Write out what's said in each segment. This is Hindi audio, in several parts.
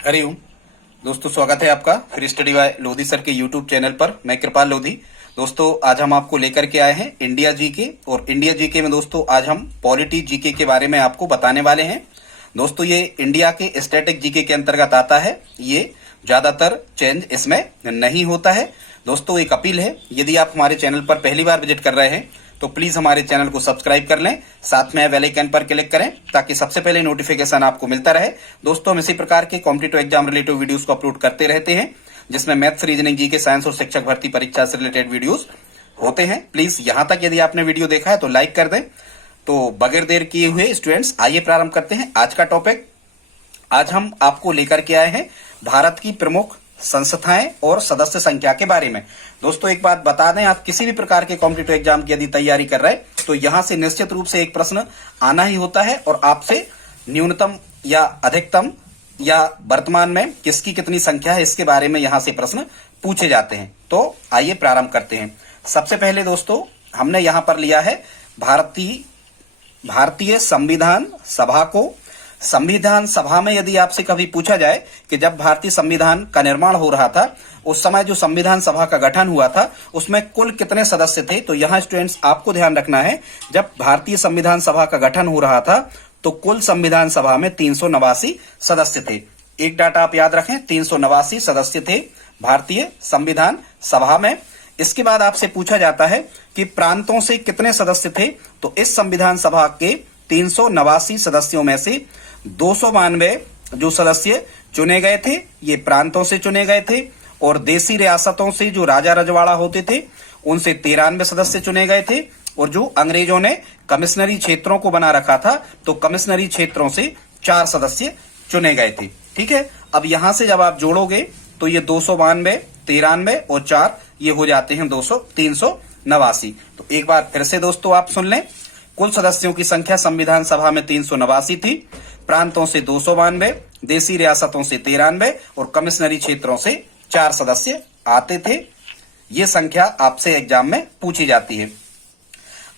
हरिओम दोस्तों, स्वागत है आपका फिर स्टडी बाय लोधी सर के यूट्यूब चैनल पर। मैं कृपाल लोधी। दोस्तों, आज हम आपको लेकर के आए हैं इंडिया जीके, और इंडिया जीके में दोस्तों आज हम पॉलिटी जीके के बारे में आपको बताने वाले हैं। दोस्तों, ये इंडिया के स्टैटिक जीके के अंतर्गत आता है। ये ज्यादातर चेंज इसमें नहीं होता है। दोस्तों, एक अपील है, यदि आप हमारे चैनल पर पहली बार विजिट कर रहे हैं तो प्लीज हमारे चैनल को सब्सक्राइब कर लें, साथ में बेल आइकन पर क्लिक करें ताकि सबसे पहले नोटिफिकेशन आपको मिलता रहे। दोस्तों, हम इसी प्रकार के कॉम्पिटिटिव एग्जाम रिलेटेड वीडियोस को अपलोड करते रहते हैं, जिसमें मैथ्स, रीजनिंग, जीके, साइंस और शिक्षक भर्ती परीक्षा से रिलेटेड वीडियोस होते हैं। प्लीज यहां तक यदि आपने वीडियो देखा है तो लाइक कर दें। तो बगैर देर किए हुए स्टूडेंट्स, आइए प्रारंभ करते हैं आज का टॉपिक। आज हम आपको लेकर के आए हैं भारत की प्रमुख संस्थाएं और सदस्य संख्या के बारे में। दोस्तों, एक बात बता दें, आप किसी भी प्रकार के कॉम्पिटिटिव एग्जाम की यदि तैयारी कर रहे हैं तो यहां से निश्चित रूप से एक प्रश्न आना ही होता है, और आपसे न्यूनतम या अधिकतम या वर्तमान में किसकी कितनी संख्या है इसके बारे में यहां से प्रश्न पूछे जाते हैं। तो आइए प्रारंभ करते हैं। सबसे पहले दोस्तों, हमने यहां पर लिया है भारतीय संविधान सभा को। संविधान सभा में यदि आपसे कभी पूछा जाए कि जब भारतीय संविधान का निर्माण हो रहा था उस समय जो संविधान सभा का गठन हुआ था उसमें कुल कितने सदस्य थे, तो यहां स्टूडेंट्स आपको ध्यान रखना है, जब भारतीय संविधान सभा का गठन हो रहा था तो कुल संविधान सभा में 389 सदस्य थे। एक डाटा आप याद रखें, 389 सदस्य थे भारतीय संविधान सभा में। इसके बाद आपसे पूछा जाता है कि प्रांतों से कितने सदस्य थे, तो इस संविधान सभा के 389 सदस्यों में से 292 जो सदस्य चुने गए थे ये प्रांतों से चुने गए थे, और देसी रियासतों से जो राजा रजवाड़ा होते थे उनसे 93 सदस्य चुने गए थे, और जो अंग्रेजों ने कमिश्नरी क्षेत्रों को बना रखा था तो कमिश्नरी क्षेत्रों से 4 सदस्य चुने गए थे। ठीक है, अब यहां से जब आप जोड़ोगे तो ये 292, 93 और 4 ये हो जाते हैं 389। तो एक बार फिर से दोस्तों आप सुन लें, कुल सदस्यों की संख्या संविधान सभा में 389 थी, प्रांतों से 292, देसी रियासतों से 93 और कमिश्नरी क्षेत्रों से 4 सदस्य आते थे। ये संख्या आपसे एग्जाम में पूछी जाती है।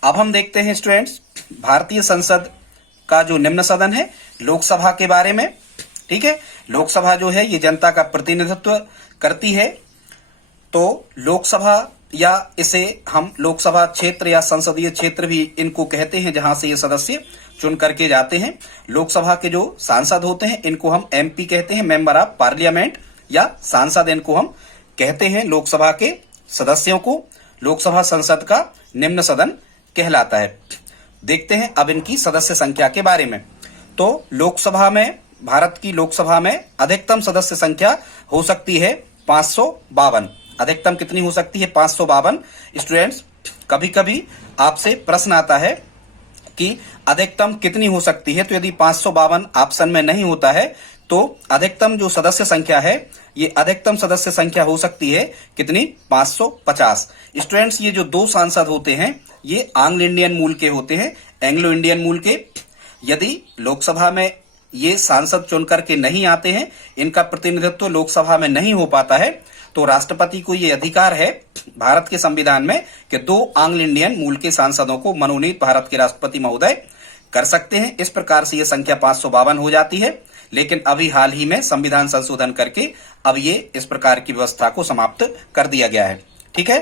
अब हम देखते हैं स्टूडेंट्स भारतीय संसद का जो निम्न सदन है लोकसभा के बारे में। ठीक है, लोकसभा जो है ये जनता का प्रतिनिधित्व करती है। तो लोकसभा, या इसे हम लोकसभा क्षेत्र या संसदीय क्षेत्र भी इनको कहते हैं, जहां से ये सदस्य चुन करके जाते हैं। लोकसभा के जो सांसद होते हैं इनको हम एमपी कहते हैं, मेंबर ऑफ पार्लियामेंट, या सांसद इनको हम कहते हैं। लोकसभा के सदस्यों को लोकसभा संसद का निम्न सदन कहलाता है। देखते हैं अब इनकी सदस्य संख्या के बारे में। तो लोकसभा में, भारत की लोकसभा में अधिकतम सदस्य संख्या हो सकती है 552। अधिकतम कितनी हो सकती है? 552। स्टूडेंट्स, कभी कभी आपसे प्रश्न आता है कि अधिकतम कितनी हो सकती है, तो यदि 552 ऑप्शन में नहीं होता है तो अधिकतम जो सदस्य संख्या है ये अधिकतम सदस्य संख्या हो सकती है कितनी? 550। स्टूडेंट्स, ये जो 2 सांसद होते हैं ये एंग्लो इंडियन मूल के होते हैं, एंग्लो इंडियन मूल के। यदि लोकसभा में ये सांसद चुन करके नहीं आते हैं, इनका प्रतिनिधित्व लोकसभा में नहीं हो पाता है, तो राष्ट्रपति को ये अधिकार है भारत के संविधान में कि 2 एंग्लो इंडियन मूल के सांसदों को मनोनीत भारत के राष्ट्रपति महोदय कर सकते हैं। इस प्रकार से ये संख्या 552 हो जाती है। लेकिन अभी हाल ही में संविधान संशोधन करके अब ये इस प्रकार की व्यवस्था को समाप्त कर दिया गया है। ठीक है,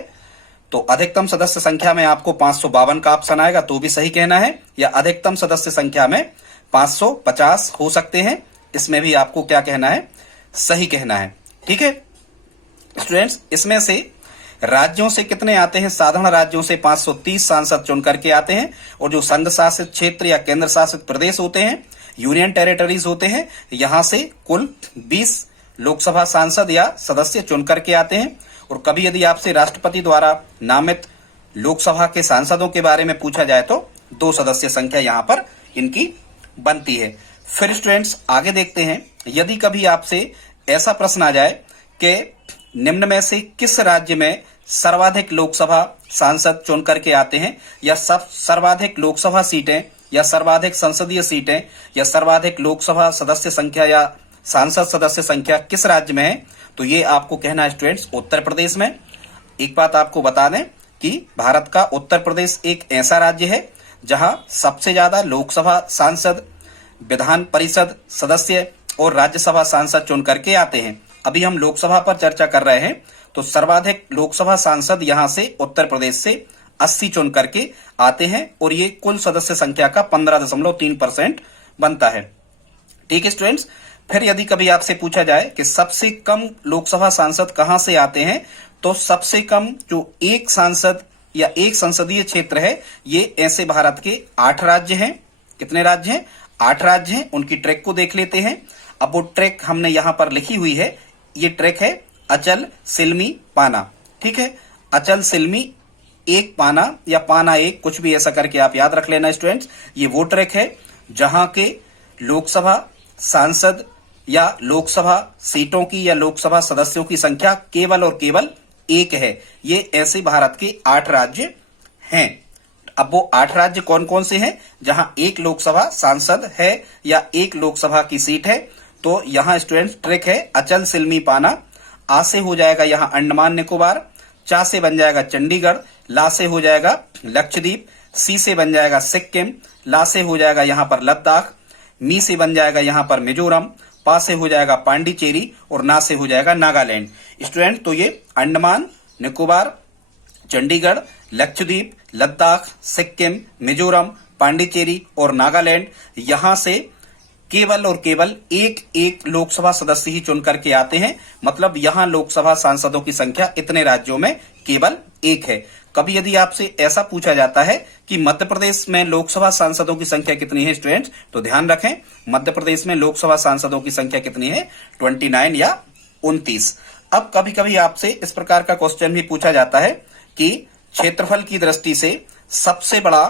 तो अधिकतम सदस्य संख्या में आपको 552 का ऑप्शन आएगा तो भी सही कहना है, या अधिकतम सदस्य संख्या में 550 हो सकते हैं, इसमें भी आपको क्या कहना है? सही कहना है। ठीक है स्टूडेंट्स, इसमें से राज्यों से कितने आते हैं? साधारण राज्यों से 530 सांसद चुन करके आते हैं, और जो संघ शासित क्षेत्र या केंद्र शासित प्रदेश होते हैं, यूनियन टेरिटरीज होते हैं, यहां से कुल 20 लोकसभा सांसद या सदस्य चुन करके आते हैं। और कभी यदि आपसे राष्ट्रपति द्वारा नामित लोकसभा के सांसदों के बारे में पूछा जाए तो 2 सदस्य संख्या यहां पर इनकी बनती है। फिर स्टूडेंट्स आगे देखते हैं, यदि कभी आपसे ऐसा प्रश्न आ जाए कि निम्न में से किस राज्य में सर्वाधिक लोकसभा सांसद चुन करके आते हैं, या सर्वाधिक लोकसभा सीटें या सर्वाधिक संसदीय सीटें या सर्वाधिक लोकसभा सदस्य संख्या या सांसद सदस्य संख्या किस राज्य में है, तो ये आपको कहना है स्टूडेंट्स उत्तर प्रदेश में। एक बात आपको बता दें कि भारत का उत्तर प्रदेश एक ऐसा राज्य है जहां सबसे ज्यादा लोकसभा सांसद, विधान परिषद सदस्य और राज्यसभा सांसद चुन करके आते हैं। अभी हम लोकसभा पर चर्चा कर रहे हैं, तो सर्वाधिक लोकसभा सांसद यहां से उत्तर प्रदेश से 80 चुन करके आते हैं और ये कुल सदस्य संख्या का 15.3% बनता है। ठीक है स्टूडेंट्स। फिर यदि कभी आपसे पूछा जाए कि सबसे कम लोकसभा सांसद कहां से आते हैं, तो सबसे कम जो एक सांसद या एक संसदीय क्षेत्र है, ये ऐसे भारत के 8 राज्य हैं। कितने राज्य हैं? 8 राज्य हैं। उनकी ट्रैक को देख लेते हैं। अब वो ट्रैक हमने यहां पर लिखी हुई है। ये ट्रैक है अचल, सिलमी, पाना। ठीक है, अचल, सिलमी, एक, पाना या पाना एक, कुछ भी ऐसा करके आप याद रख लेना स्टूडेंट्स। ये वो ट्रैक है जहां के लोकसभा सांसद या लोकसभा सीटों की या लोकसभा सदस्यों की संख्या केवल और केवल एक है। ये ऐसे भारत के 8 राज्य हैं। अब वो 8 राज्य कौन कौन से हैं जहां एक लोकसभा सांसद है या एक लोकसभा की सीट है? तो यहां स्टूडेंट्स ट्रिक है अचल, सिलमी, पाना। आ से हो जाएगा यहां अंडमान निकोबार, चा से बन जाएगा चंडीगढ़, ला से हो जाएगा लक्षद्वीप, सी से बन जाएगा सिक्किम, ला से हो जाएगा यहां पर लद्दाख, मी से बन जाएगा यहां पर मिजोरम, पा से हो जाएगा पांडिचेरी और ना से हो जाएगा नागालैंड। स्टूडेंट तो ये अंडमान निकोबार, चंडीगढ़, लक्षद्वीप, लद्दाख, सिक्किम, मिजोरम, पांडिचेरी और नागालैंड, यहां से केवल और केवल एक एक लोकसभा सदस्य ही चुन करके आते हैं। मतलब यहां लोकसभा सांसदों की संख्या इतने राज्यों में केवल एक है। कभी यदि आपसे ऐसा पूछा जाता है कि मध्य प्रदेश में लोकसभा सांसदों की संख्या कितनी है स्टूडेंट्स, तो ध्यान रखें मध्य प्रदेश में लोकसभा सांसदों की संख्या कितनी है? 29 या 29। अब कभी कभी आपसे इस प्रकार का क्वेश्चन भी पूछा जाता है कि क्षेत्रफल की दृष्टि से सबसे बड़ा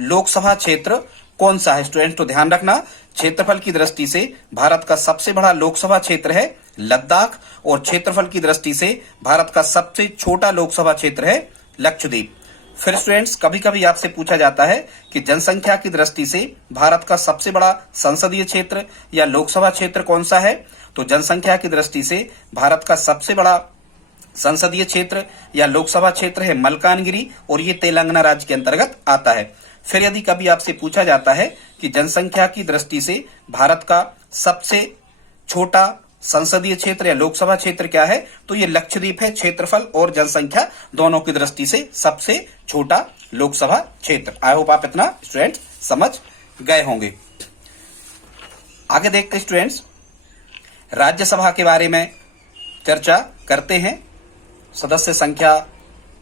लोकसभा क्षेत्र कौन सा है स्टूडेंट्स? तो ध्यान रखना क्षेत्रफल की दृष्टि से भारत का सबसे बड़ा लोकसभा क्षेत्र है लद्दाख और क्षेत्रफल की दृष्टि से भारत का सबसे छोटा लोकसभा क्षेत्र है लक्षद्वीप। फिर स्टूडेंट्स कभी कभी आपसे पूछा जाता है कि जनसंख्या की दृष्टि से भारत का सबसे बड़ा संसदीय क्षेत्र या लोकसभा क्षेत्र कौन सा है? तो जनसंख्या की दृष्टि से भारत का सबसे बड़ा संसदीय क्षेत्र या लोकसभा क्षेत्र है मलकानगिरी और ये तेलंगाना राज्य के अंतर्गत आता है। फिर यदि कभी आपसे पूछा जाता है कि जनसंख्या की दृष्टि से भारत का सबसे छोटा संसदीय क्षेत्र या लोकसभा क्षेत्र क्या है? तो ये लक्षद्वीप है। क्षेत्रफल और जनसंख्या दोनों की दृष्टि से सबसे छोटा लोकसभा क्षेत्र। आई होप आप इतना स्टूडेंट्स समझ गए होंगे। आगे देखते स्टूडेंट्स राज्यसभा के बारे में चर्चा करते हैं। सदस्य संख्या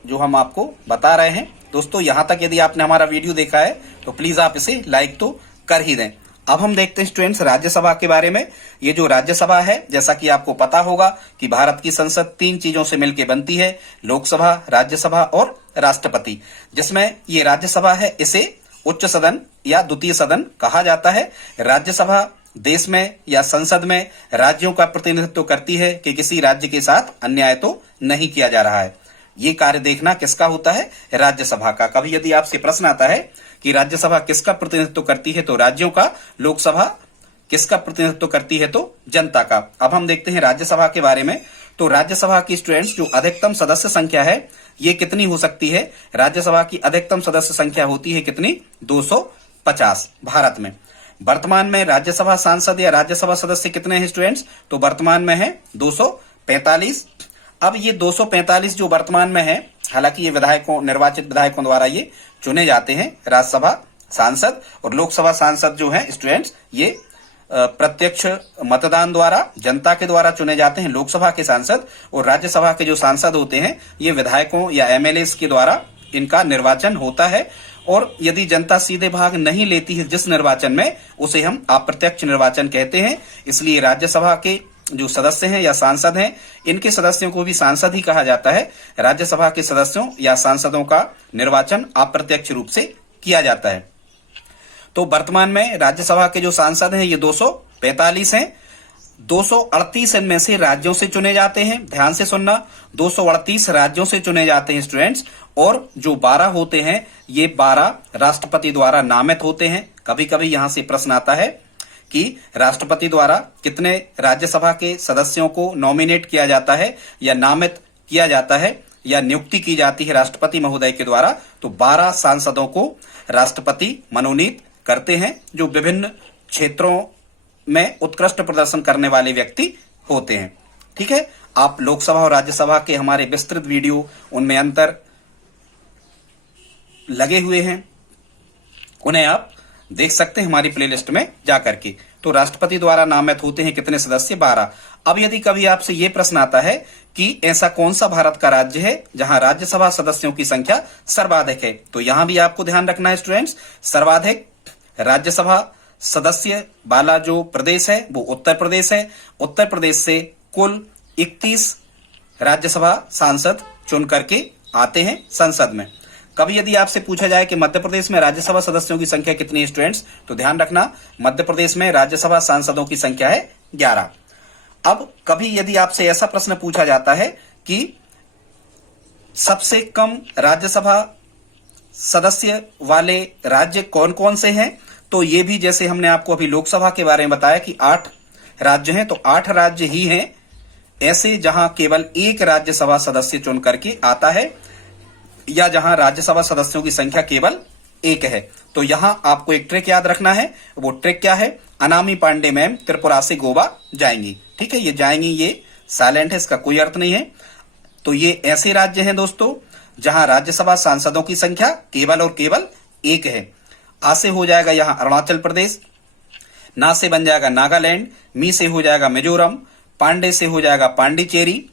जो हम आपको बता रहे हैं दोस्तों, यहां तक यदि आपने हमारा वीडियो देखा है तो प्लीज आप इसे लाइक तो कर ही दें। अब हम देखते हैं स्टूडेंट्स राज्यसभा के बारे में। ये जो राज्यसभा है, जैसा कि आपको पता होगा कि भारत की संसद 3 चीजों से मिलकर बनती है, लोकसभा, राज्यसभा और राष्ट्रपति। जिसमें ये राज्यसभा है, इसे उच्च सदन या द्वितीय सदन कहा जाता है। राज्यसभा देश में या संसद में राज्यों का प्रतिनिधित्व करती है कि किसी राज्य के साथ अन्याय तो नहीं किया जा रहा है। ये कार्य देखना किसका होता है? राज्यसभा का। कभी यदि आपसे प्रश्न आता है कि राज्यसभा किसका प्रतिनिधित्व करती है, तो राज्यों का। लोकसभा किसका प्रतिनिधित्व करती है? तो जनता का। अब हम देखते हैं राज्यसभा के बारे में। तो राज्यसभा की स्टूडेंट्स जो अधिकतम सदस्य संख्या है ये कितनी हो सकती है? राज्यसभा की अधिकतम सदस्य संख्या होती है कितनी? 250 भारत में। वर्तमान में राज्यसभा सांसद या राज्यसभा सदस्य कितने हैं स्टूडेंट्स? तो वर्तमान में है 245। अब ये 245 जो वर्तमान में है, हालांकि ये विधायकों, निर्वाचित विधायकों द्वारा ये चुने जाते हैं राज्यसभा सांसद, और लोकसभा सांसद जो हैं स्टूडेंट्स ये प्रत्यक्ष मतदान द्वारा जनता के द्वारा चुने जाते हैं लोकसभा के सांसद, और राज्यसभा के जो सांसद होते हैं ये विधायकों या एमएलए के द्वारा इनका निर्वाचन होता है। और यदि जनता सीधे भाग नहीं लेती है जिस निर्वाचन में, उसे हम अप्रत्यक्ष निर्वाचन कहते हैं। इसलिए राज्यसभा के जो सदस्य हैं या सांसद हैं, इनके सदस्यों को भी सांसद ही कहा जाता है। राज्यसभा के सदस्यों या सांसदों का निर्वाचन अप्रत्यक्ष रूप से किया जाता है। तो वर्तमान में राज्यसभा के जो सांसद हैं ये 245 हैं। 238 इनमें से राज्यों से चुने जाते हैं। ध्यान से सुनना, 238 राज्यों से चुने जाते हैं स्टूडेंट्स, और जो 12 होते हैं ये 12 राष्ट्रपति द्वारा नामित होते हैं। कभी कभी यहां से प्रश्न आता है कि राष्ट्रपति द्वारा कितने राज्यसभा के सदस्यों को नॉमिनेट किया जाता है या नामित किया जाता है या नियुक्ति की जाती है राष्ट्रपति महोदय के द्वारा? तो 12 सांसदों को राष्ट्रपति मनोनीत करते हैं, जो विभिन्न क्षेत्रों में उत्कृष्ट प्रदर्शन करने वाले व्यक्ति होते हैं। ठीक है, आप लोकसभा और राज्यसभा के हमारे विस्तृत वीडियो, उनमें अंतर लगे हुए हैं, उन्हें आप देख सकते हैं हमारी प्लेलिस्ट में जाकर के। तो राष्ट्रपति द्वारा नामित होते हैं कितने सदस्य? 12। अब यदि कभी आपसे यह प्रश्न आता है कि ऐसा कौन सा भारत का राज्य है जहां राज्यसभा सदस्यों की संख्या सर्वाधिक है, तो यहां भी आपको ध्यान रखना है स्टूडेंट्स, सर्वाधिक राज्यसभा सदस्य वाला जो प्रदेश है वो उत्तर प्रदेश है। उत्तर प्रदेश से कुल 31 राज्यसभा सांसद चुन करके आते हैं संसद में। कभी यदि आपसे पूछा जाए कि मध्य प्रदेश में राज्यसभा सदस्यों की संख्या कितनी है स्टूडेंट्स, तो ध्यान रखना मध्य प्रदेश में राज्यसभा सांसदों की संख्या है 11। अब कभी यदि आपसे ऐसा प्रश्न पूछा जाता है कि सबसे कम राज्यसभा सदस्य वाले राज्य कौन कौन से हैं, तो ये भी जैसे हमने आपको अभी लोकसभा के बारे में बताया कि 8 राज्य हैं, तो 8 राज्य ही हैं ऐसे जहां केवल एक राज्यसभा सदस्य चुन करके आता है, या जहां राज्यसभा सदस्यों की संख्या केवल 1 है। तो यहां आपको एक ट्रिक याद रखना है। वो ट्रिक क्या है? अनामी पांडे मैम त्रिपुरा से गोवा जाएंगी। ठीक है, ये जाएंगी, ये साइलेंट है, इसका कोई अर्थ नहीं है। तो ये ऐसे राज्य हैं दोस्तों जहां राज्यसभा सांसदों की संख्या केवल और केवल 1 है। आ से हो जाएगा यहां अरुणाचल प्रदेश, ना से बन जाएगा नागालैंड, मी से हो जाएगा मिजोरम, पांडे से हो जाएगा पांडिचेरी,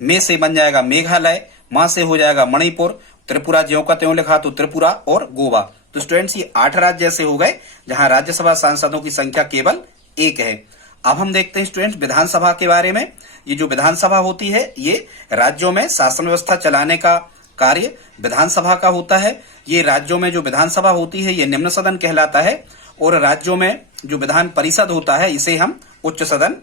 मे से बन जाएगा मेघालय, मां से हो जाएगा मणिपुर, त्रिपुरा ज्यों का त्यों लिखा तो त्रिपुरा, और गोवा। तो स्टूडेंट्स ये 8 राज्य ऐसे हो गए जहां राज्यसभा सांसदों की संख्या केवल 1 है। अब हम देखते हैं स्टूडेंट्स विधानसभा के बारे में। ये जो विधानसभा होती है ये राज्यों में शासन व्यवस्था चलाने का कार्य विधानसभा का होता है। ये राज्यों में जो विधानसभा होती है ये निम्न सदन कहलाता है, और राज्यों में जो विधान परिषद होता है इसे हम उच्च सदन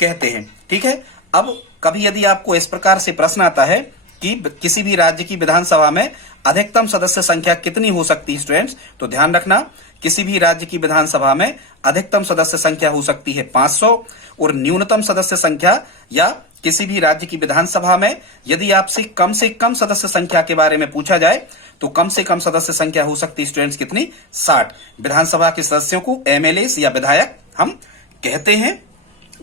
कहते हैं। ठीक है, अब कभी यदि आपको इस प्रकार से प्रश्न आता है कि किसी भी राज्य की विधानसभा में अधिकतम सदस्य संख्या कितनी हो सकती है स्टूडेंट्स, तो ध्यान रखना किसी भी राज्य की विधानसभा में अधिकतम सदस्य संख्या हो सकती है 500, और न्यूनतम सदस्य संख्या या किसी भी राज्य की विधानसभा में यदि आपसे कम से कम सदस्य संख्या के बारे में पूछा जाए तो कम से कम सदस्य संख्या हो सकती है स्टूडेंट्स कितनी? 60। विधानसभा के सदस्यों को एमएलए या विधायक हम कहते हैं।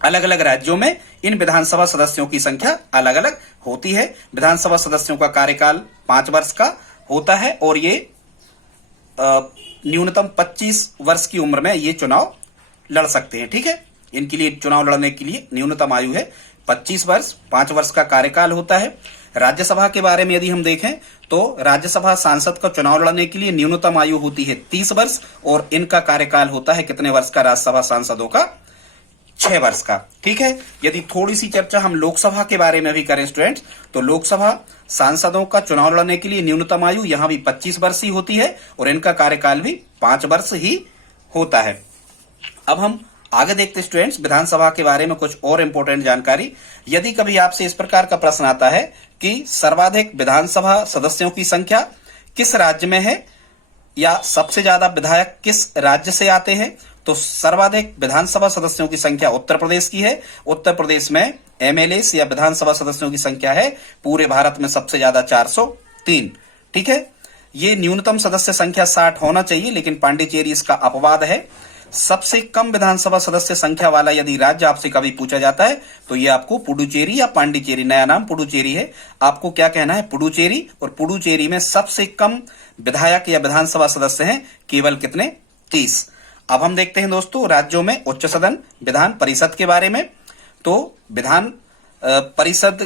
अलग अलग राज्यों में इन विधानसभा सदस्यों की संख्या अलग अलग होती है। विधानसभा सदस्यों का कार्यकाल 5 वर्ष का होता है, और ये न्यूनतम 25 वर्ष की उम्र में ये चुनाव लड़ सकते हैं। ठीक है, इनके लिए चुनाव लड़ने के लिए न्यूनतम आयु है 25 वर्ष, 5 वर्ष का कार्यकाल होता है। राज्यसभा के बारे में यदि हम देखें तो राज्यसभा सांसद का चुनाव लड़ने के लिए न्यूनतम आयु होती है 30 वर्ष, और इनका कार्यकाल होता है कितने वर्ष का? राज्यसभा सांसदों का 6 वर्ष का। ठीक है, यदि थोड़ी सी चर्चा हम लोकसभा के बारे में भी करें स्टूडेंट्स, तो लोकसभा सांसदों का चुनाव लड़ने के लिए न्यूनतम आयु यहां भी 25 वर्ष ही होती है, और इनका कार्यकाल भी 5 वर्ष ही होता है। अब हम आगे देखते स्टूडेंट्स विधानसभा के बारे में कुछ और इंपॉर्टेंट जानकारी। यदि कभी आपसे इस प्रकार का प्रश्न आता है कि सर्वाधिक विधानसभा सदस्यों की संख्या किस राज्य में है, या सबसे ज्यादा विधायक किस राज्य से आते हैं, तो सर्वाधिक विधानसभा सदस्यों की संख्या उत्तर प्रदेश की है। उत्तर प्रदेश में एमएलए या विधानसभा सदस्यों की संख्या है पूरे भारत में सबसे ज्यादा 403। ठीक है, ये न्यूनतम सदस्य संख्या 60 होना चाहिए, लेकिन पांडिचेरी इसका अपवाद है। सबसे कम विधानसभा सदस्य संख्या वाला यदि राज्य आपसे कभी पूछा जाता है तो ये आपको पुडुचेरी या पांडिचेरी, नया नाम पुडुचेरी है, आपको क्या कहना है? पुडुचेरी। और पुडुचेरी में सबसे कम विधायक या विधानसभा सदस्य हैं केवल कितने? 30। अब हम देखते हैं दोस्तों राज्यों में उच्च सदन विधान परिषद के बारे में। तो विधान परिषद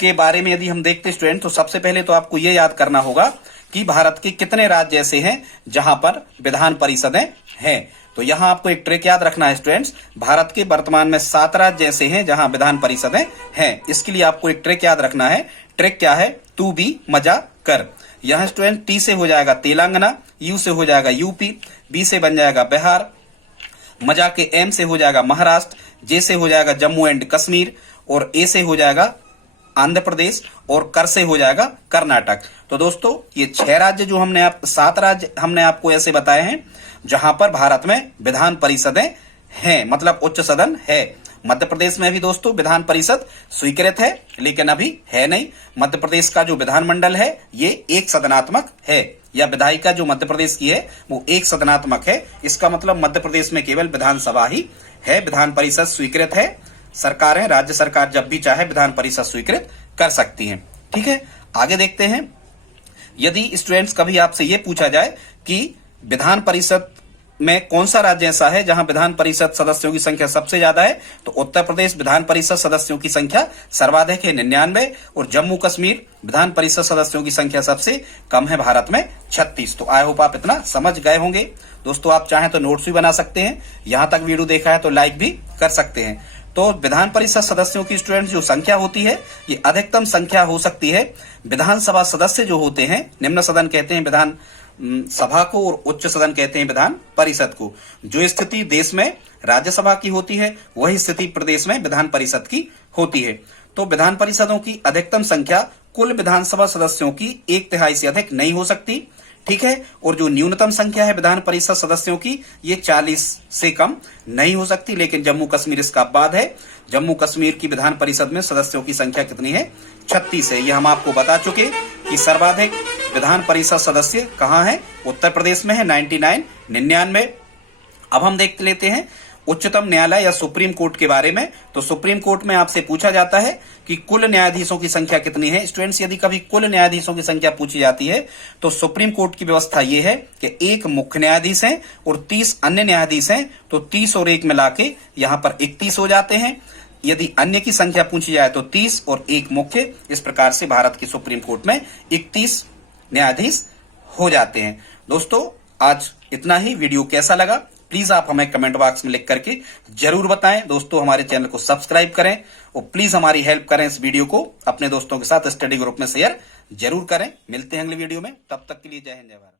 के बारे में यदि हम देखते स्टूडेंट, तो सबसे पहले तो आपको यह याद करना होगा कि भारत के कितने राज्य ऐसे हैं जहां पर विधान परिषदें हैं। तो यहां आपको एक ट्रिक याद रखना है स्टूडेंट्स, भारत के वर्तमान में 7 राज्य ऐसे हैं जहां विधान परिषदें हैं। इसके लिए आपको एक ट्रिक याद रखना है। ट्रिक क्या है? तू भी मजा कर। यहां स्टूडेंट टी से हो जाएगा तेलंगाना, यू से हो जाएगा यूपी, बी से बन जाएगा बिहार, मजा के एम से हो जाएगा महाराष्ट्र, जे से हो जाएगा जम्मू एंड कश्मीर, और ए से हो जाएगा आंध्र प्रदेश, और कर से हो जाएगा कर्नाटक। तो दोस्तों ये 6 राज्य जो 7 राज्य हमने आपको ऐसे बताए हैं जहां पर भारत में विधान परिषदें हैं, मतलब उच्च सदन है। मध्य प्रदेश में भी दोस्तों विधान परिषद स्वीकृत है, लेकिन अभी है नहीं। मध्य प्रदेश का जो विधानमंडल है ये एक सदनात्मक है, या विधायिका जो मध्य प्रदेश की है वो एक सदनात्मक है। इसका मतलब मध्य प्रदेश में केवल विधानसभा ही है विधान परिषद स्वीकृत है। सरकारें, राज्य सरकार जब भी चाहे विधान परिषद स्वीकृत कर सकती हैं। ठीक है, आगे देखते हैं। यदि स्टूडेंट्स कभी आपसे यह पूछा जाए कि विधान परिषद में कौन सा राज्य ऐसा है जहां विधान परिषद सदस्यों की संख्या सबसे ज्यादा है, तो उत्तर प्रदेश विधान परिषद सदस्यों की संख्या सर्वाधिक है 99, और जम्मू कश्मीर विधान परिषद सदस्यों की संख्या सबसे कम है भारत में 36। तो आई होप आप इतना समझ गए होंगे। दोस्तों आप चाहें तो नोट्स भी बना सकते हैं, यहां तक वीडियो देखा है तो लाइक भी कर सकते हैं। तो विधान परिषद सदस्यों की स्टूडेंट्स जो संख्या होती है ये अधिकतम संख्या हो सकती है विधानसभा सदस्य जो होते हैं, निम्न सदन कहते हैं विधान सभा को और उच्च सदन कहते हैं विधान परिषद को। जो स्थिति देश में राज्यसभा की होती है वही स्थिति प्रदेश में विधान परिषद की होती है। तो विधान परिषदों की अधिकतम संख्या कुल विधानसभा सदस्यों की 1/3 से अधिक नहीं हो सकती। ठीक है, और जो न्यूनतम संख्या है विधान परिषद सदस्यों की ये 40 से कम नहीं हो सकती। लेकिन जम्मू कश्मीर इसका अपवाद है। जम्मू कश्मीर की विधान परिषद में सदस्यों की संख्या कितनी है? 36 है। यह हम आपको बता चुके कि सर्वाधिक विधान परिषद सदस्य कहां है? उत्तर प्रदेश में है 99। अब हम देख लेते हैं उच्चतम न्यायालय या सुप्रीम कोर्ट के बारे में। तो सुप्रीम कोर्ट में आपसे पूछा जाता है कि कुल न्यायाधीशों की संख्या कितनी है। स्टूडेंट्स यदि कभी कुल न्यायाधीशों की संख्या पूछी जाती है तो सुप्रीम कोर्ट की व्यवस्था यह है कि एक मुख्य न्यायाधीश है और 30 अन्य न्यायाधीश हैं। तो 30 और 1 मिला के यहां पर 31 हो जाते हैं। यदि अन्य की संख्या पूछी जाए तो 30 और 1 मुख्य, इस प्रकार से भारत की सुप्रीम कोर्ट में 31 न्यायाधीश हो जाते हैं। दोस्तों आज इतना ही। वीडियो कैसा लगा प्लीज आप हमें कमेंट बॉक्स में लिख करके जरूर बताएं। दोस्तों हमारे चैनल को सब्सक्राइब करें और प्लीज हमारी हेल्प करें। इस वीडियो को अपने दोस्तों के साथ स्टडी ग्रुप में शेयर जरूर करें। मिलते हैं अगले वीडियो में, तब तक के लिए जय हिंद जय भारत।